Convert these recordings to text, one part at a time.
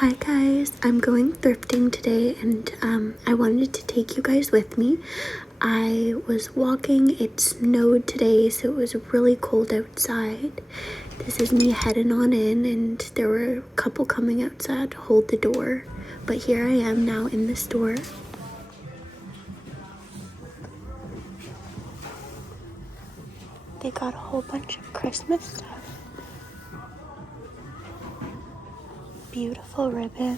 Hi guys, I'm going thrifting today and I wanted to take you guys with me. I was walking, it snowed today, so it was really cold outside. This is me heading on in and there were a couple coming outside to hold the door. But here I am now in the store. They got a whole bunch of Christmas stuff. Beautiful ribbon.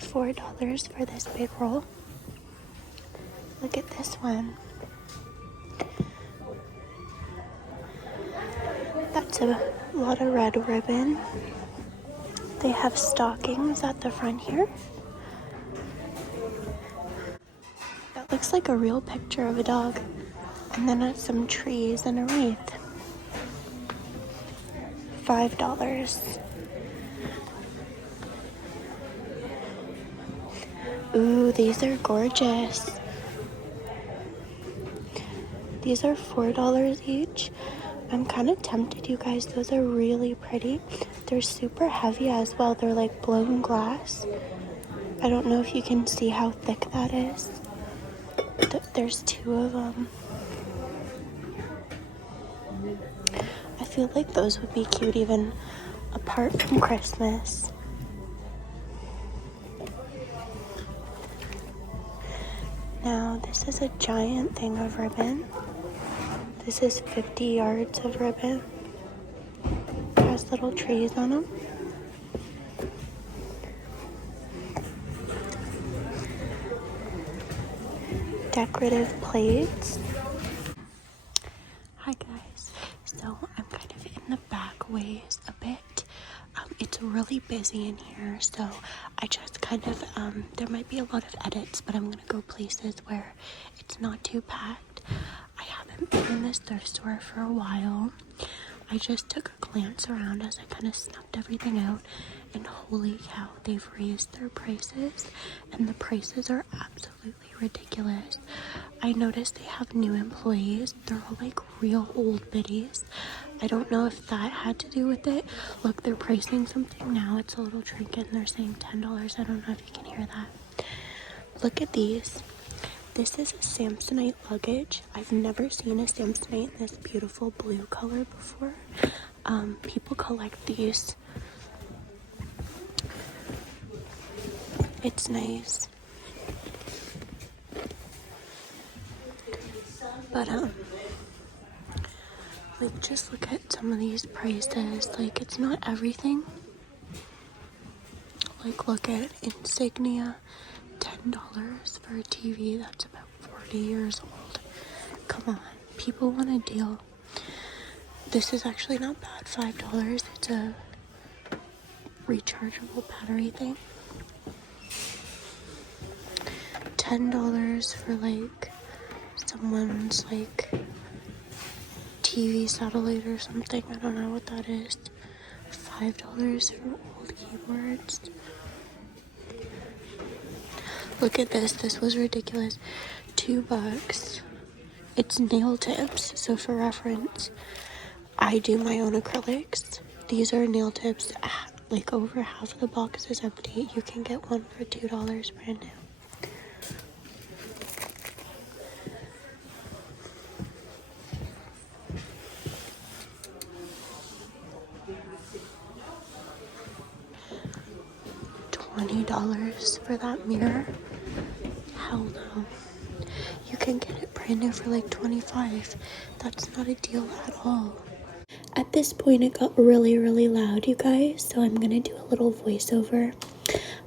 $4 for this big roll. Look at this one. That's a lot of red ribbon. They have stockings at the front here. That looks like a real picture of a dog. And then some trees and a wreath. $5. Ooh, these are gorgeous. These are $4 each. I'm kind of tempted, you guys. Those are really pretty. They're super heavy as well. They're like blown glass. I don't know if you can see how thick that is. There's two of them. I feel like those would be cute even apart from Christmas. Now, this is a giant thing of ribbon. This is 50 yards of ribbon. It has little trees on them. Decorative plates. Hi guys. So I'm kind of in the back ways a bit. It's really busy in here, so I just kind of, there might be a lot of edits, but I'm gonna go places where it's not too packed. I haven't been in this thrift store for a while. I just took a glance around as I kind of snuffed everything out, and holy cow, they've raised their prices, and the prices are absolutely ridiculous. I noticed they have new employees. They're all like real old biddies. I don't know if that had to do with it. Look, they're pricing something now. It's a little trinket and they're saying $10. I don't know if you can hear that. Look at these. This is a Samsonite luggage. I've never seen a Samsonite in this beautiful blue color before. People collect these. It's nice. But, like, just look at some of these prices. Like, it's not everything. Like, look at Insignia. $10 for a TV that's about 40 years old. Come on, people want a deal. This is actually not bad, $5. It's a rechargeable battery thing. $10 for like someone's like TV satellite or something. I don't know what that is. $5 for old keyboards. Look at this. This was ridiculous. $2. It's nail tips. So for reference, I do my own acrylics. These are nail tips. Like over half of the box is empty. You can get one for $2 brand new. $20 for that mirror. Hell no. You can get it brand new for like $25. That's not a deal at all. At this point it got really loud, you guys, so I'm gonna do a little voiceover.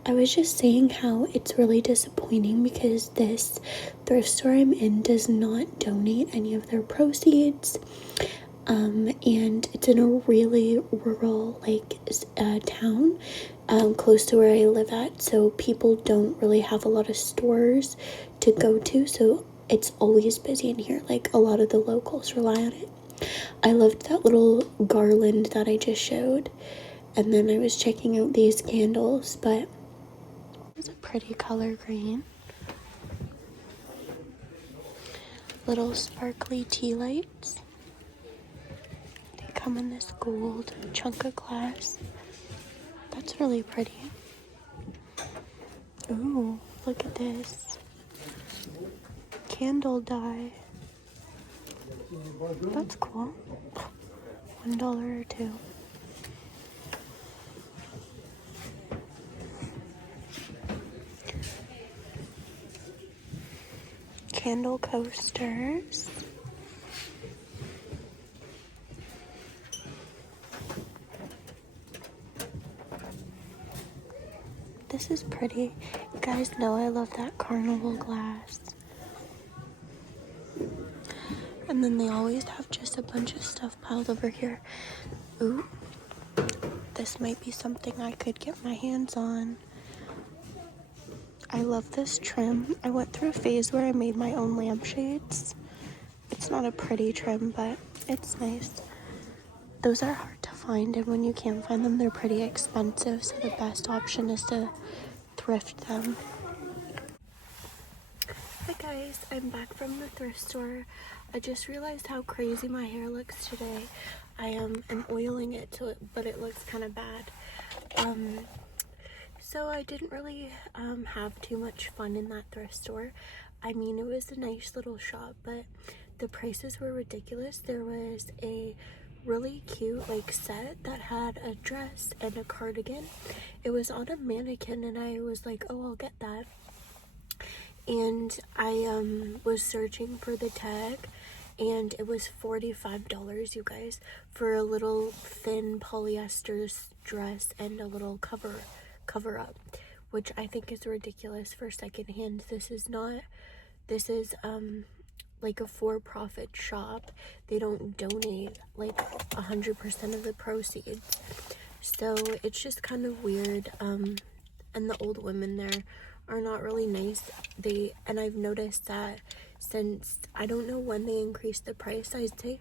I was just saying how it's really disappointing because this thrift store I'm in does not donate any of their proceeds. And it's in a really rural town close to where I live at, so people don't really have a lot of stores to go to, so it's always busy in here. Like, a lot of the locals rely on it. I loved that little garland that I just showed, and then I was checking out these candles, but it's a pretty color green. Little sparkly tea lights. come in this gold chunk of glass. That's really pretty. Ooh, look at this. Candle dye. That's cool. $1 or $2. Candle coasters. This is pretty. You guys know I love that carnival glass. And then they always have just a bunch of stuff piled over here. Ooh, this might be something I could get my hands on. I love this trim. I went through a phase where I made my own lampshades. It's not a pretty trim, but it's nice. Those are hard to find, and when you can find them, they're pretty expensive, so the best option is to thrift them. Hi guys, I'm back from the thrift store. I just realized how crazy my hair looks today. I am oiling it, but it looks kind of bad. So I didn't really have too much fun in that thrift store. I mean, it was a nice little shop, but the prices were ridiculous. There was a really cute set that had a dress and a cardigan. It was on a mannequin, and I was like, oh, I'll get that. And I was searching for the tag, and it was $45, you guys, for a little thin polyester dress and a little cover up, which I think is ridiculous for secondhand. This is like a for-profit shop. They don't donate 100% of the proceeds, so it's just kind of weird. And the old women there are not really nice. And I've noticed that since, I don't know when they increased the price. I'd say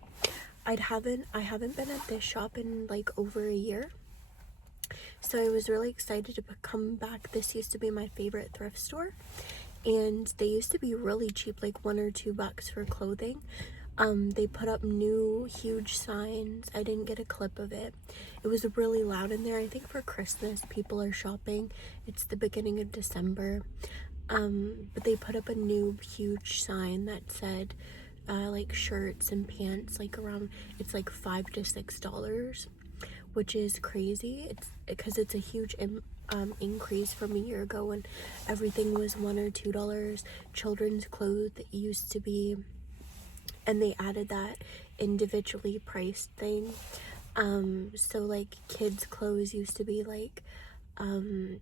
I haven't been at this shop in over a year. So I was really excited to come back. This used to be my favorite thrift store, and they used to be really cheap, like $1 or $2 for clothing. They put up new huge signs. I didn't get a clip of it. It was really loud in there. I think for Christmas people are shopping. It's the beginning of December. But they put up a new huge sign that said shirts and pants around, it's $5 to $6, which is crazy. It's because it's a huge increase from a year ago when everything was $1 or $2. Children's clothes used to be, and they added that individually priced thing. So kids clothes used to be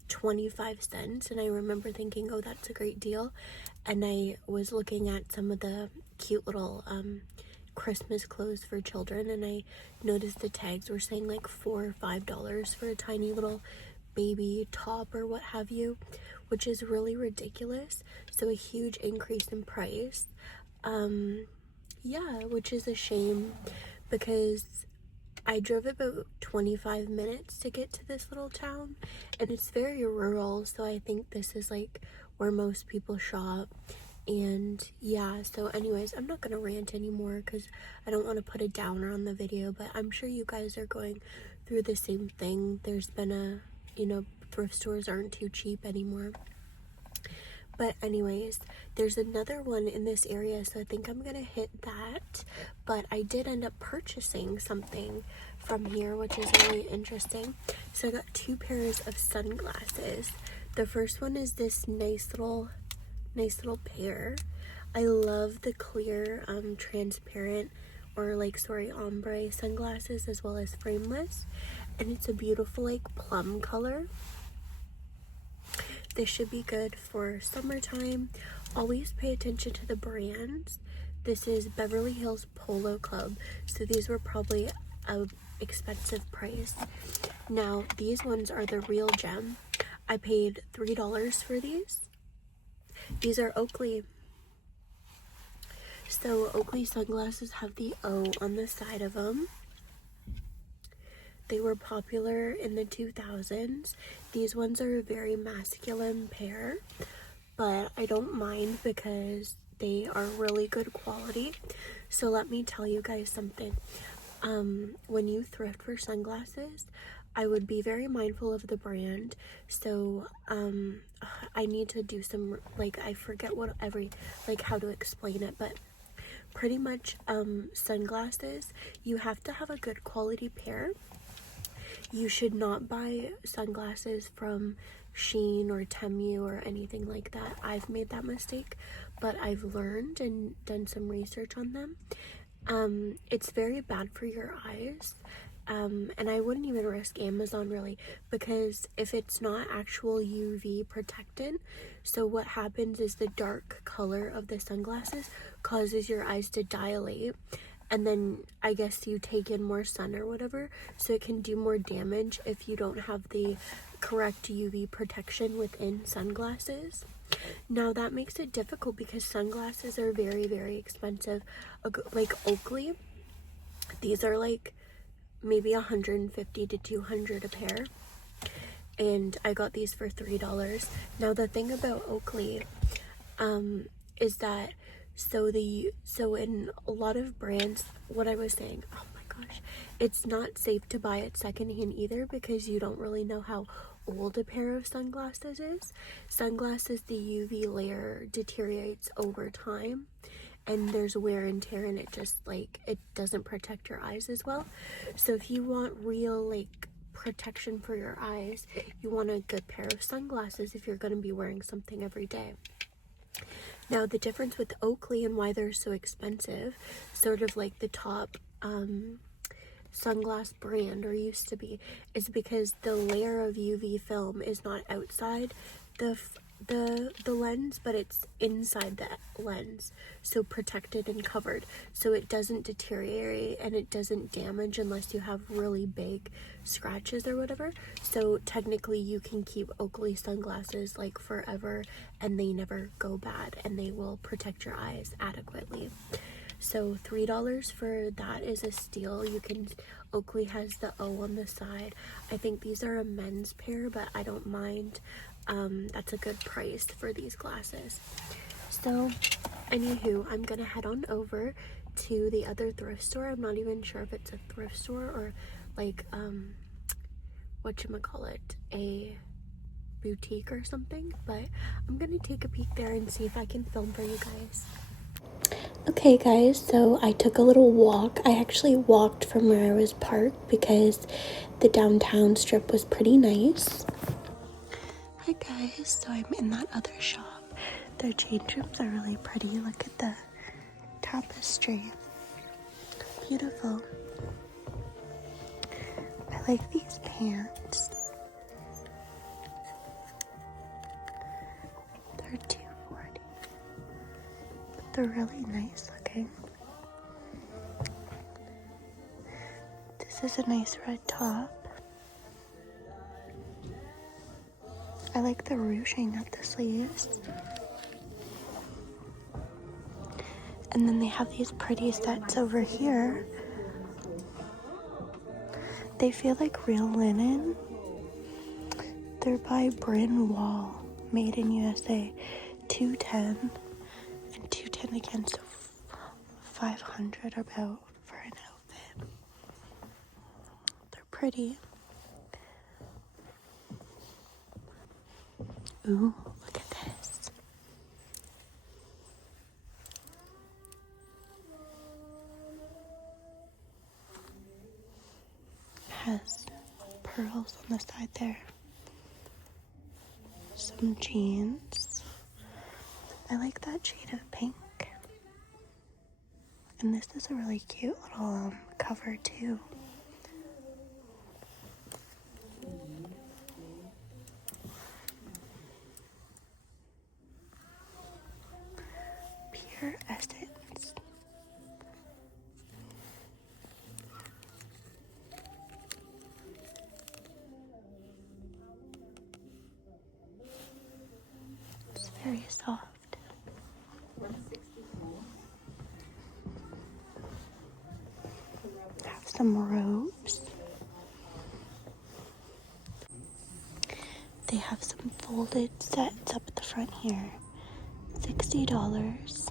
25 cents, and I remember thinking, oh, that's a great deal. And I was looking at some of the cute little Christmas clothes for children, and I noticed the tags were saying $4 or $5 for a tiny little baby top or what have you, which is really ridiculous. So a huge increase in price. Yeah, which is a shame, because I drove about 25 minutes to get to this little town, and it's very rural, so I think this is where most people shop. And yeah, so anyways, I'm not gonna rant anymore because I don't want to put a downer on the video, but I'm sure you guys are going through the same thing. There's been thrift stores aren't too cheap anymore. But anyways, there's another one in this area, so I think I'm gonna hit that. But I did end up purchasing something from here, which is really interesting. So I got 2 pairs of sunglasses. The first one is this nice little pair. I love the clear transparent or ombre sunglasses, as well as frameless, and it's a beautiful plum color. This should be good for summertime. Always pay attention to the brands. This is Beverly Hills Polo Club, so these were probably a expensive price. Now these ones are the real gem. I paid $3 for these. These are Oakley. So Oakley sunglasses have the O on the side of them. They were popular in the 2000s. These ones are a very masculine pair, but I don't mind because they are really good quality. So let me tell you guys something. when you thrift for sunglasses, I would be very mindful of the brand. So I need to do some, like, I forget how to explain it, but pretty much sunglasses, you have to have a good quality pair. You should not buy sunglasses from Shein or Temu or anything like that. I've made that mistake, but I've learned and done some research on them. It's very bad for your eyes. And I wouldn't even risk Amazon really, because if it's not actual UV protected, so what happens is the dark color of the sunglasses causes your eyes to dilate, and then I guess you take in more sun or whatever, so it can do more damage if you don't have the correct UV protection within sunglasses. Now that makes it difficult because sunglasses are very, very expensive. Like Oakley, these are like maybe 150 to 200 a pair, and I got these for $3. Now the thing about Oakley is that so in a lot of brands, what I was saying, oh my gosh, it's not safe to buy it secondhand either, because you don't really know how old a pair of sunglasses is. Sunglasses, the UV layer deteriorates over time, and there's wear and tear, and it just like, it doesn't protect your eyes as well. So if you want real like protection for your eyes, you want a good pair of sunglasses if you're going to be wearing something every day. Now the difference with Oakley and why they're so expensive, sort of like the top sunglass brand, or used to be, is because the layer of UV film is not outside the lens, but it's inside the lens, so protected and covered, so it doesn't deteriorate and it doesn't damage unless you have really big scratches or whatever. So technically you can keep Oakley sunglasses like forever, and they never go bad, and they will protect your eyes adequately. So $3 for that is a steal. Oakley has the O on the side. I think these are a men's pair, but I don't mind. That's a good price for these glasses. So anywho, I'm gonna head on over to the other thrift store. I'm not even sure if it's a thrift store or like whatchamacallit, a boutique or something, but I'm gonna take a peek there and see if I can film for you guys. Okay guys, so I took a little walk. I actually walked from where I was parked because the downtown strip was pretty nice. Hi guys, so I'm in that other shop. Their change rooms are really pretty. Look at the tapestry. Beautiful. I like these pants. They're $2.40. But they're really nice looking. This is a nice red top. I like the ruching at the sleeves. And then they have these pretty sets over here. They feel like real linen. They're by Bryn Wall, made in USA. $210 and $210 again, so $500 about for an outfit. They're pretty. Ooh, look at this. It has pearls on the side there. Some jeans. I like that shade of pink. And this is a really cute little cover too. Pure Essence. It's very soft. Have some robes. They have some folded sets up at the front here. $60.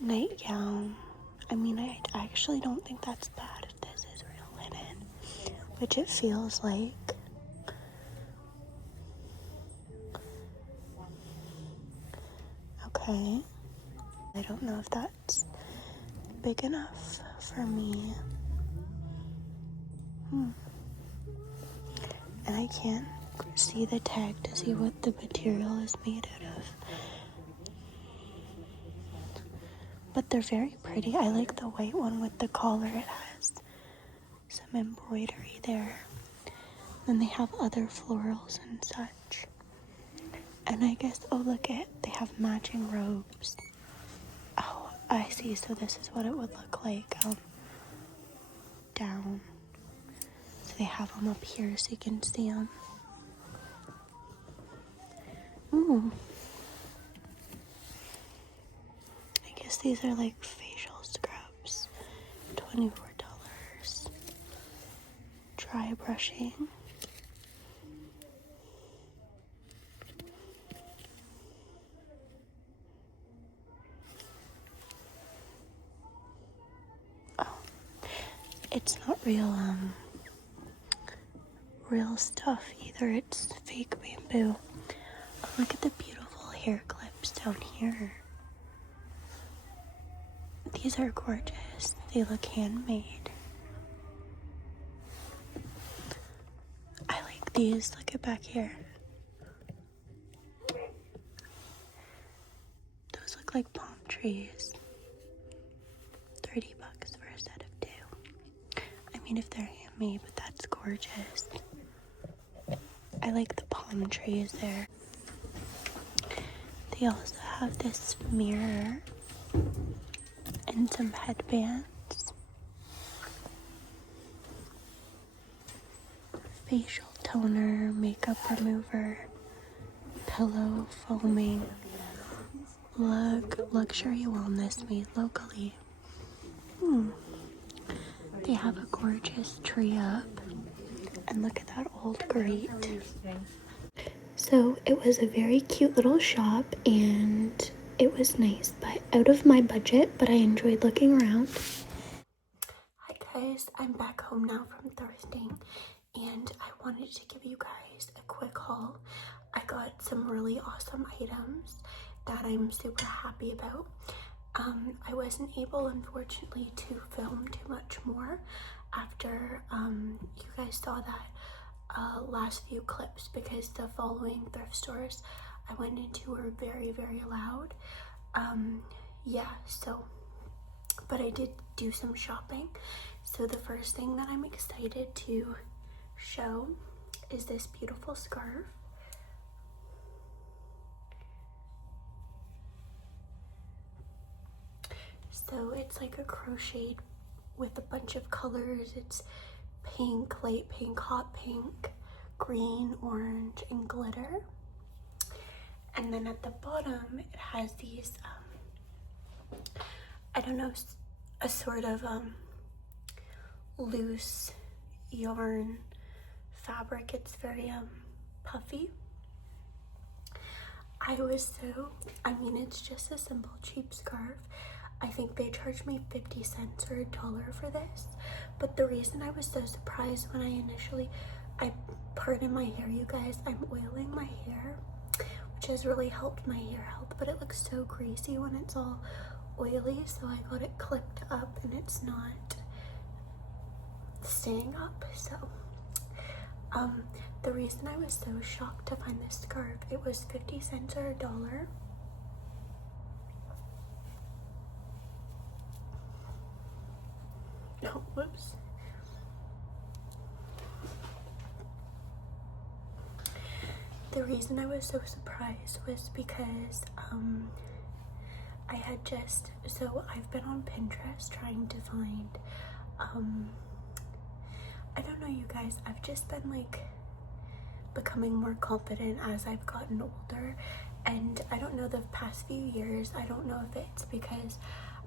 Nightgown. I mean, I actually don't think that's bad if this is real linen, which it feels like. Okay. I don't know if that's big enough for me. And I can't see the tag to see what the material is made out of. But they're very pretty. I like the white one with the collar. It has some embroidery there. Then they have other florals and such. And I guess, oh look they have matching robes. Oh, I see. So this is what it would look like down. So they have them up here so you can see them. Ooh. I guess these are like facial scrubs. $24. Dry brushing. Oh, it's not real stuff either. It's fake bamboo. Oh, look at the beautiful hair clips down here. These are gorgeous. They look handmade. I like these. Look at back here. Those look like palm trees. $30 for a set of 2. I mean, if they're handmade, but that's gorgeous. I like the palm trees there. They also have this mirror and some headbands. Facial toner, makeup remover, pillow foaming, luxury wellness made locally. They have a gorgeous tree up. And look at that old grate. So it was a very cute little shop and it was nice, but out of my budget, but I enjoyed looking around. Hi guys, I'm back home now from thrifting and I wanted to give you guys a quick haul. I got some really awesome items that I'm super happy about. I wasn't able, unfortunately, to film too much more after you guys saw that last few clips because the following thrift stores I went into were very, very loud. Yeah, so, but I did do some shopping. So the first thing that I'm excited to show is this beautiful scarf. So it's like a crocheted with a bunch of colors. It's pink, light pink, hot pink, green, orange, and glitter. And then at the bottom, it has these, I don't know, a sort of loose yarn fabric. It's very puffy. I mean, it's just a simple cheap scarf. I think they charged me 50 cents or $1 for this. But the reason I was so surprised when I parted my hair, you guys, I'm oiling my hair, which has really helped my hair health, but it looks so greasy when it's all oily, so I got it clipped up and it's not staying up. So the reason I was so shocked to find this scarf, it was 50 cents or $1. Oh, whoops. The reason I was so surprised was because I had so I've been on Pinterest trying to find I don't know, you guys, I've just been like becoming more confident as I've gotten older, and I don't know, the past few years, I don't know if it's because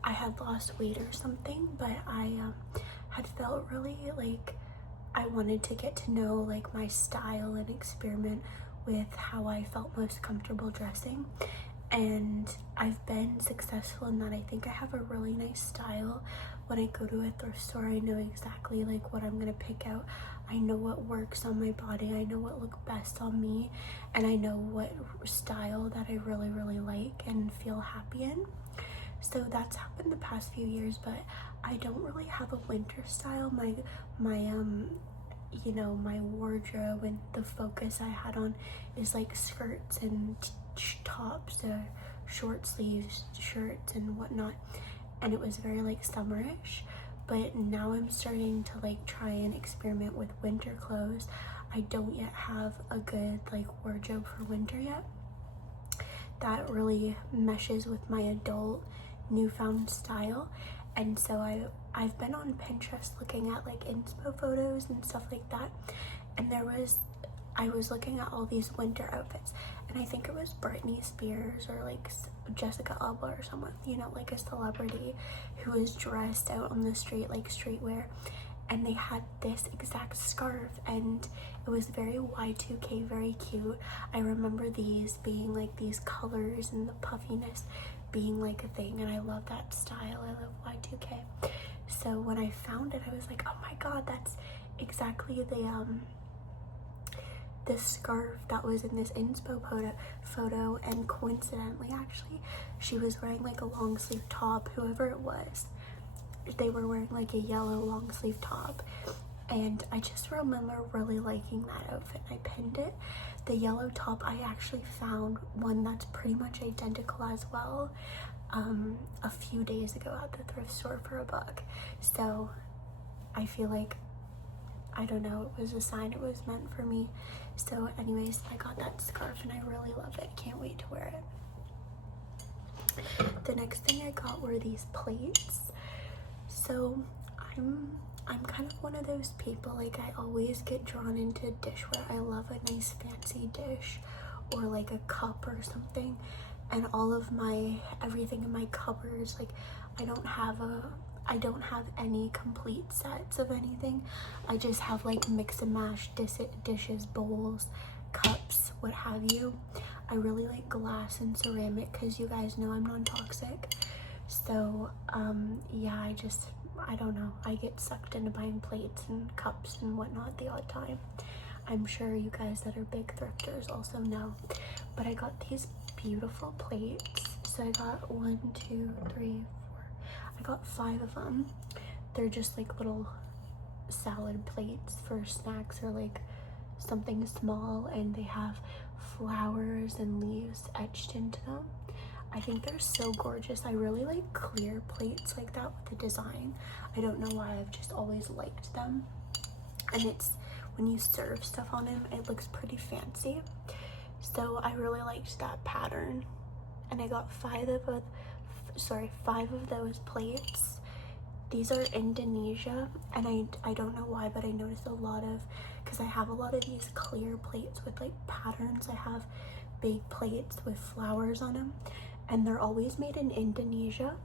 I had lost weight or something, but I had felt really like I wanted to get to know like my style and experiment with how I felt most comfortable dressing. and I've been successful in that. I think I have a really nice style. When I go to a thrift store, I know exactly like what I'm gonna pick out. I know what works on my body, I know what looks best on me, and I know what style that I really like and feel happy in. So that's happened the past few years, but I don't really have a winter style. My you know, my wardrobe and the focus I had on is like skirts and tops, short sleeves shirts and whatnot, and it was very like summerish. But now I'm starting to like try and experiment with winter clothes. I don't yet have a good like wardrobe for winter yet that really meshes with my adult newfound style. And so I've been on Pinterest looking at like inspo photos and stuff like that, and I was looking at all these winter outfits, and I think it was Britney Spears or like Jessica Alba or someone, you know, like a celebrity who was dressed out on the street, like streetwear, and they had this exact scarf, and it was very Y2K, very cute. I remember these being like these colors and the puffiness being like a thing, and I love that style. I love Y2K. So when I found it, I was like, oh my god, that's exactly the scarf that was in this inspo photo. And coincidentally, actually, she was wearing like a long sleeve top. Whoever it was, they were wearing like a yellow long sleeve top, and I just remember really liking that outfit. I pinned it. The yellow top, I actually found one that's pretty much identical as well a few days ago at the thrift store for $1. So I feel like, I don't know, it was a sign, it was meant for me. So anyways, I got that scarf and I really love it. Can't wait to wear it. The next thing I got were these plates. So I'm kind of one of those people, like I always get drawn into dishware. I love a nice fancy dish or like a cup or something, and all of everything in my cupboards, like I don't have any complete sets of anything. I just have like mix and mash dishes, bowls, cups, what have you. I really like glass and ceramic because you guys know I'm non-toxic. So yeah, I don't know, I get sucked into buying plates and cups and whatnot the odd time. I'm sure you guys that are big thrifters also know. But I got these beautiful plates. So I got 1, 2, 3, 4, I got 5 of them. They're just like little salad plates for snacks or like something small, and they have flowers and leaves etched into them. I think they're so gorgeous. I really like clear plates like that with the design. I don't know why, I've just always liked them. And it's, when you serve stuff on them, it looks pretty fancy. So I really liked that pattern. And I got 5 of those plates. These are Indonesia, and I don't know why, but I noticed a lot of, because I have a lot of these clear plates with like patterns. I have big plates with flowers on them, and they're always made in Indonesia.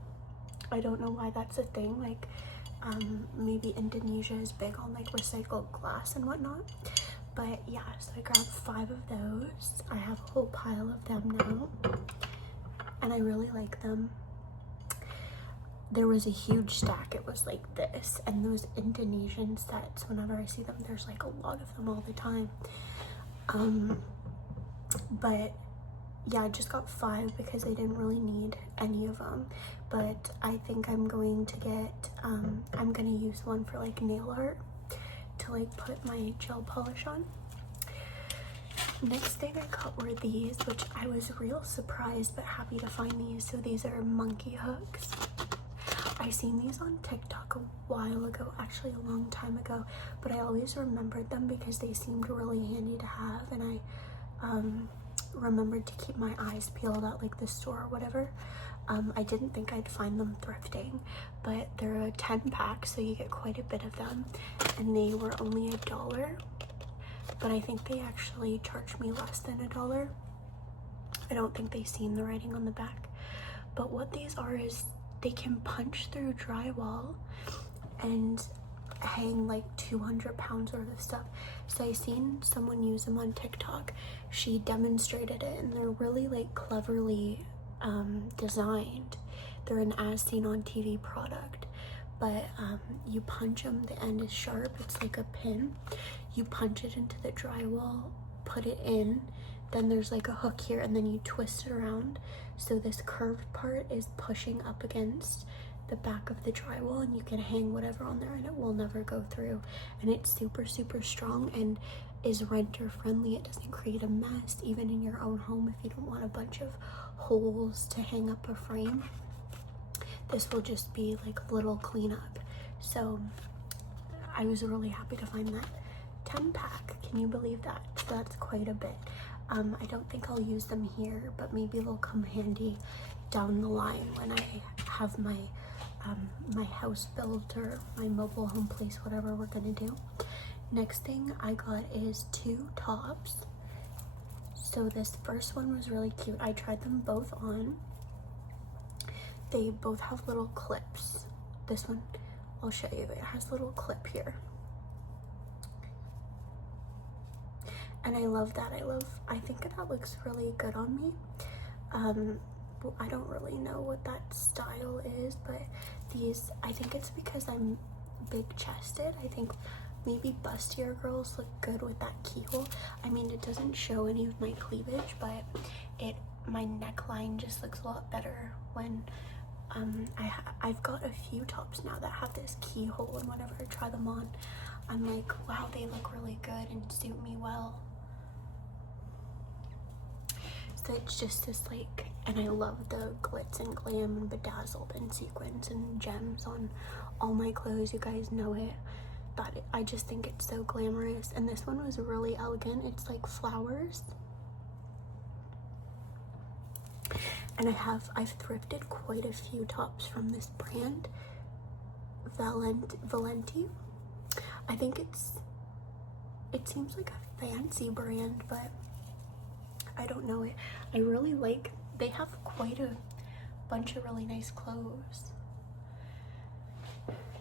I don't know why that's a thing. Like maybe Indonesia is big on like recycled glass and whatnot. But yeah, so I grabbed 5 of those. I have a whole pile of them now, and I really like them. There was a huge stack. It was like this, and those Indonesian sets, whenever I see them, there's like a lot of them all the time. But yeah, I just got 5 because I didn't really need any of them. But I think I'm going to get I'm gonna use one for like nail art to like put my gel polish on. Next thing I got were these, which I was real surprised but happy to find these. So these are monkey hooks. I seen these on TikTok a while ago, actually a long time ago, but I always remembered them because they seemed really handy to have, and I remembered to keep my eyes peeled at like the store or whatever. I didn't think I'd find them thrifting, but they're a 10 pack, so you get quite a bit of them, and they were only $1, but I think they actually charged me less than $1. I don't think they seen the writing on the back. But what these are is they can punch through drywall and hang like 200 pounds worth of stuff. So I seen someone use them on TikTok. She demonstrated it, and they're really like cleverly designed. They're an as seen on TV product, but you punch them, the end is sharp, it's like a pin. You punch it into the drywall, put it in, then there's like a hook here, and then you twist it around, so this curved part is pushing up against the back of the drywall, and you can hang whatever on there and it will never go through. And it's super strong and is renter friendly. It doesn't create a mess even in your own home if you don't want a bunch of holes to hang up a frame. This will just be like a little cleanup. So I was really happy to find that 10 pack. Can you believe that? So that's quite a bit. I don't think I'll use them here, but maybe they'll come handy down the line when I have my my house built or my mobile home place, whatever we're gonna do. Next thing I got is 2 tops. So this first one was really cute. I tried them both on. They both have little clips. This one, I'll show you. It has a little clip here. And I love that. I think that looks really good on me. I don't really know what that style is, but these, I think it's because I'm big chested. I think maybe bustier girls look good with that keyhole. I mean, it doesn't show any of my cleavage, but my neckline just looks a lot better when I've got a few tops now that have this keyhole, and whenever I try them on, I'm like, wow, they look really good and suit me well. So it's just this like, and I love the glitz and glam and bedazzled and sequins and gems on all my clothes. You guys know it. But I just think it's so glamorous. And this one was really elegant. It's like flowers. And I've thrifted quite a few tops from this brand, Valenti. I think it seems like a fancy brand, but I don't know it. I really like, they have quite a bunch of really nice clothes.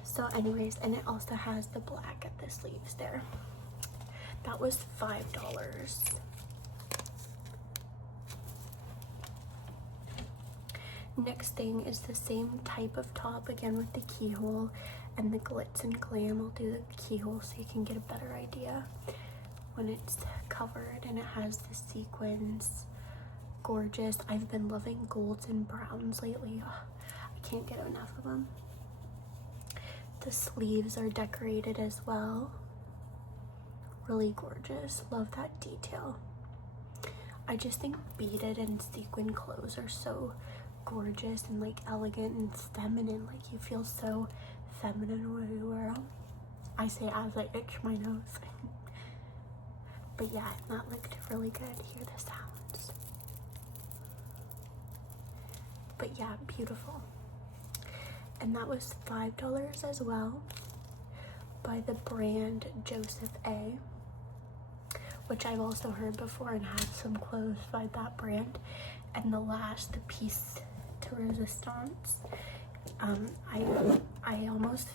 So anyways, and it also has the black at the sleeves there. That was $5. Next thing is the same type of top, again with the keyhole and the glitz and glam. I'll do the keyhole so you can get a better idea when it's covered, and it has the sequins. Gorgeous. I've been loving golds and browns lately. Ugh, I can't get enough of them. The sleeves are decorated as well. Really gorgeous. Love that detail. I just think beaded and sequin clothes are so gorgeous and like elegant and feminine. Like you feel so feminine when you wear them. I say as I itch my nose. But yeah, that looked really good. Hear the sounds. But yeah, beautiful. And that was $5 as well, by the brand Joseph A, which I've also heard before and had some clothes by that brand. And the piece to resistance, I almost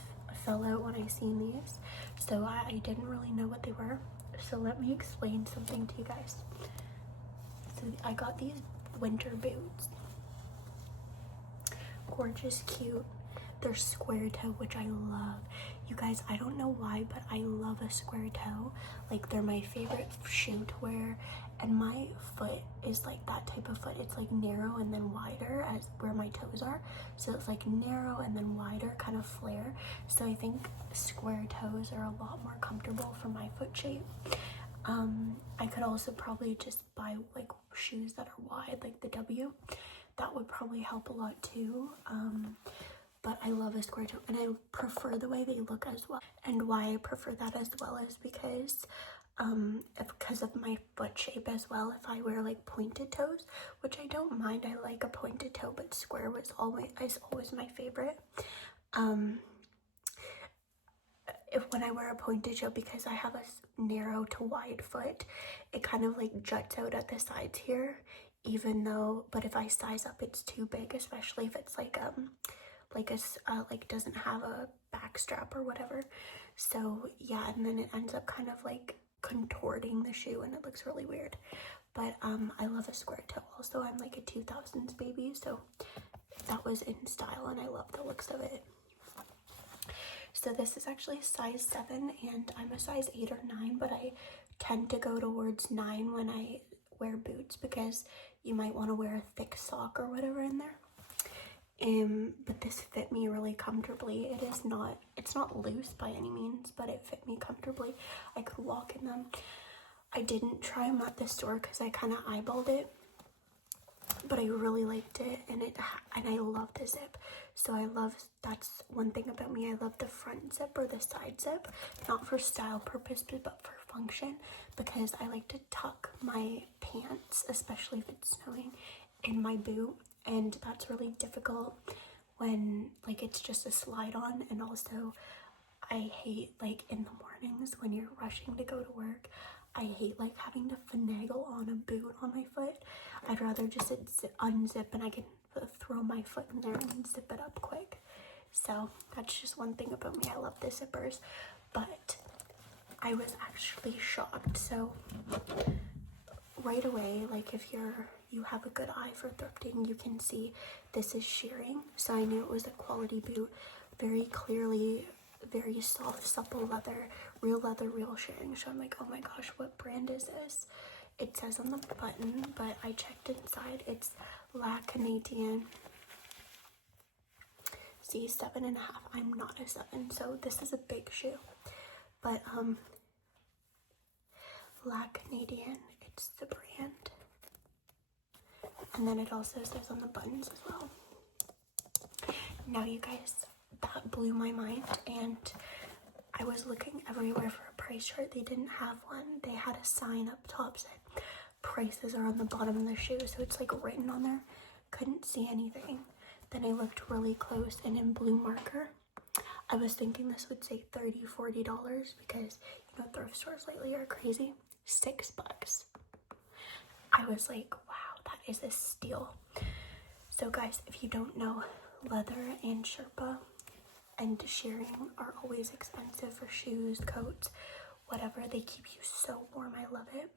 fell out when I seen these, so I didn't really know what they were. So let me explain something to you guys. So I got these winter boots. Gorgeous, cute. They're square toe, which I love. You guys, I don't know why, but I love a square toe. Like, they're my favorite shoe to wear. And my foot is like that type of foot. It's like narrow and then wider as where my toes are. So it's like narrow and then wider, kind of flare. So I think square toes are a lot more comfortable for my foot shape. I could also probably just buy like shoes that are wide, like the W. That would probably help a lot too. But I love a square toe, and I prefer the way they look as well. And why I prefer that as well is because of my foot shape as well. If I wear like pointed toes, which I don't mind, I like a pointed toe, but square was always my favorite. When I wear a pointed toe, because I have a narrow to wide foot, it kind of like juts out at the sides here, even though, but if I size up, it's too big, especially if it's like doesn't have a back strap or whatever. So yeah, and then it ends up kind of like contorting the shoe and it looks really weird. but I love a square toe also. I'm like a 2000s baby, so that was in style and I love the looks of it. So this is actually size 7 and I'm a size 8 or 9, but I tend to go towards 9 when I wear boots because you might want to wear a thick sock or whatever in there. But this fit me really comfortably. It's not loose by any means, but it fit me comfortably. I could walk in them. I didn't try them at the store because I kind of eyeballed it, but I really liked it, and I love the zip. So that's one thing about me. I love the front zip or the side zip, not for style purposes, but for function, because I like to tuck my pants, especially if it's snowing, in my boot. And that's really difficult when like it's just a slide on. And also I hate like in the mornings when you're rushing to go to work, I hate like having to finagle on a boot on my foot. I'd rather just unzip and I can throw my foot in there and zip it up quick. So that's just one thing about me. I love the zippers, but I was actually shocked. So right away, like if you have a good eye for thrifting, you can see this is shearing. So I knew it was a quality boot, very clearly, very soft, supple leather, real shearing. So I'm like, oh my gosh, what brand is this? It says on the button, but I checked inside. It's La Canadienne. See, 7.5. I'm not a 7, so this is a big shoe. But La Canadienne, it's the brand. And then it also says on the buttons as well. Now you guys, that blew my mind, and I was looking everywhere for a price chart. They didn't have one. They had a sign up top said prices are on the bottom of the shoe, so it's like written on there. Couldn't see anything. Then I looked really close, and in blue marker, I was thinking this would say $30, $40 because you know thrift stores lately are crazy. $6. I was like, wow, that is a steal. So guys, if you don't know, leather and Sherpa and shearing are always expensive for shoes, coats, whatever. They keep you so warm. I love it.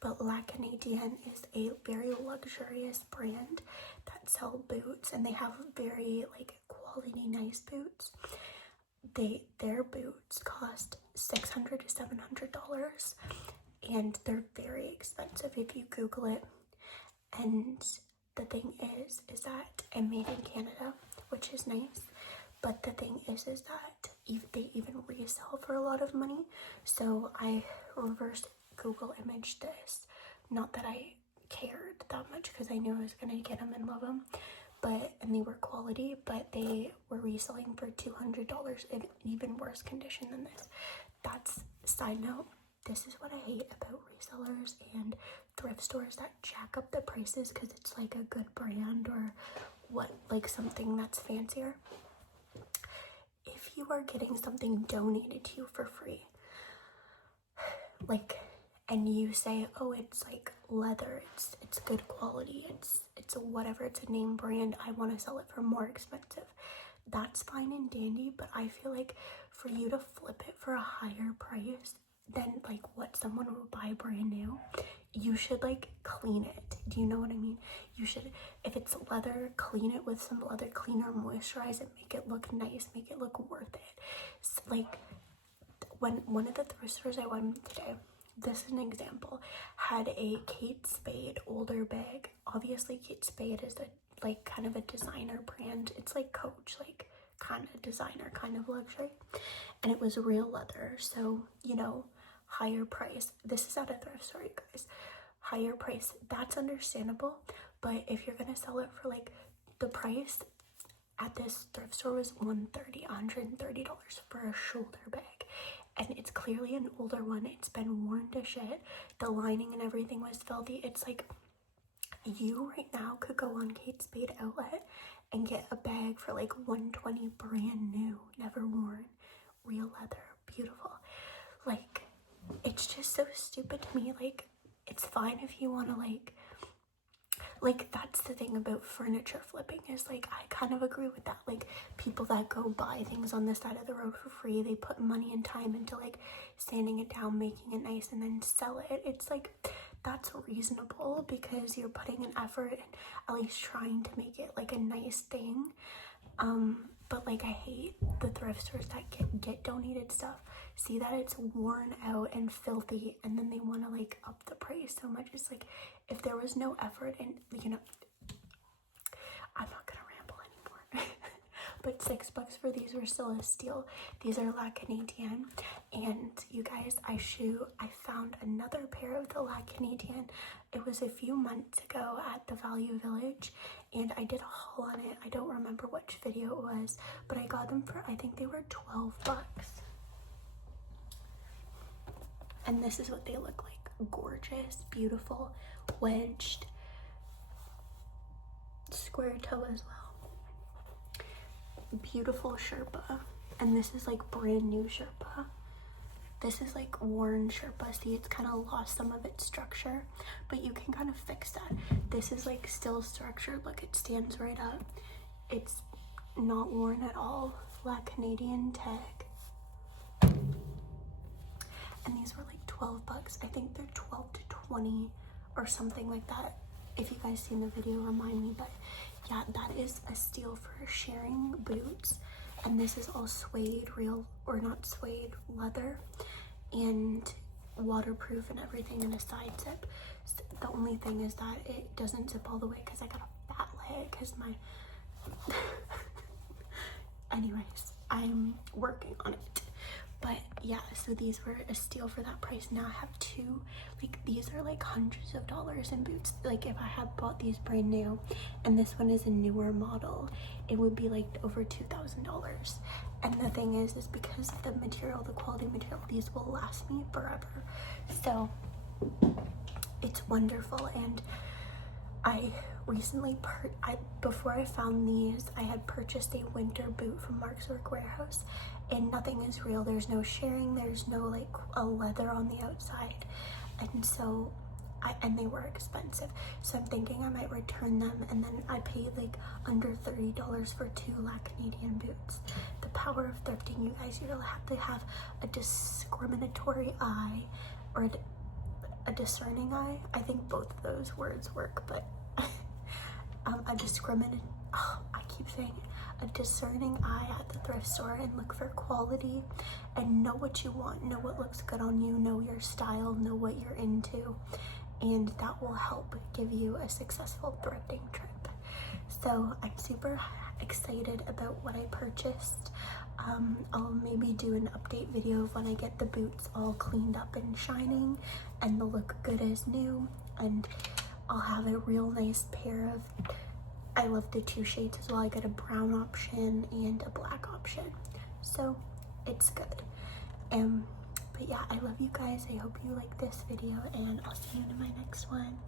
But La Canadienne is a very luxurious brand that sell boots, and they have very like quality nice boots. Their boots cost $600 to $700, and they're very expensive if you Google it. And the thing is that I'm made in Canada, which is nice. But the thing is that they even resell for a lot of money. So I reverse Google imaged this. Not that I cared that much because I knew I was gonna get them and love them. And they were quality, but they were reselling for $200 in even worse condition than this. That's side note. This is what I hate about resellers and thrift stores that jack up the prices because it's like a good brand or like something that's fancier. If you are getting something donated to you for free, like, and you say, oh, it's like leather, it's good quality, it's a whatever, it's a name brand, I want to sell it for more expensive, that's fine and dandy. But I feel like for you to flip it for a higher price than like what someone would buy brand new, you should like clean it. Do you know what I mean? You should, if it's leather, clean it with some leather cleaner, moisturize it, make it look nice, make it look worth it. So, like, when one of the thrift stores I went today, this is an example, had a Kate Spade older bag. Obviously Kate Spade is a like kind of a designer brand. It's like Coach, like kind of designer, kind of luxury, and it was real leather, so you know, higher price. This is at a thrift store, you guys. Higher price, that's understandable. But if you're gonna sell it for like the price at this thrift store was $130 for a shoulder bag, and it's clearly an older one. It's been worn to shit. The lining and everything was filthy. It's like you right now could go on Kate Spade outlet and get a bag for like $120 brand new, never worn, real leather, beautiful. Like, it's just so stupid to me. Like, it's fine if you want to like that's the thing about furniture flipping, is like I kind of agree with that. Like, people that go buy things on the side of the road for free, they put money and time into like sanding it down, making it nice, and then sell it. It's like, that's reasonable because you're putting an effort and at least trying to make it like a nice thing. But like I hate the thrift stores that get donated stuff, see that it's worn out and filthy, and then they want to like up the price so much. It's like, if there was no effort, and you know, I'm not gonna ramble anymore. But $6 for these were still a steal. These are La Canadienne, and you guys, I found another pair of the La Canadienne. It was a few months ago at the Value Village, and I did a haul on it. I don't remember which video it was, but I got them for, I think they were $12. And this is what they look like. Gorgeous, beautiful, wedged, square toe as well. Beautiful Sherpa, and this is like brand new Sherpa. This is like worn Sherpa. See, it's kind of lost some of its structure, but you can kind of fix that. This is like still structured. Look, it stands right up. It's not worn at all. La Canadienne tag. And these were like $12. I think they're 12 to 20 or something like that. If you guys seen the video, remind me. But yeah, that is a steal for sharing boots. And this is all suede, real, or not suede, leather, and waterproof and everything, in a side zip. So the only thing is that it doesn't zip all the way because I got a fat leg, because my anyways, I'm working on it. But yeah, so these were a steal for that price. Now I have two, like these are like hundreds of dollars in boots. Like if I had bought these brand new and this one is a newer model, it would be like over $2,000. And the thing is because of the material, the quality material, these will last me forever. So it's wonderful. And I recently, before I found these, I had purchased a winter boot from Mark's Work Warehouse, and nothing is real. There's no sharing, there's no like a leather on the outside, and so and they were expensive. So I'm thinking I might return them, and then I paid like under $30 for two La Canadienne boots. The power of thrifting, you guys. You really have to have a discriminatory eye, or a discerning eye. I think both of those words work, but a discerning eye at the thrift store, and look for quality and know what you want, know what looks good on you, know your style, know what you're into, and that will help give you a successful thrifting trip. So I'm super excited about what I purchased. I'll maybe do an update video of when I get the boots all cleaned up and shining and they'll look good as new, and I'll have a real nice pair of, I love the two shades as well. I got a brown option and a black option, so it's good. But yeah, I love you guys. I hope you like this video, and I'll see you in my next one.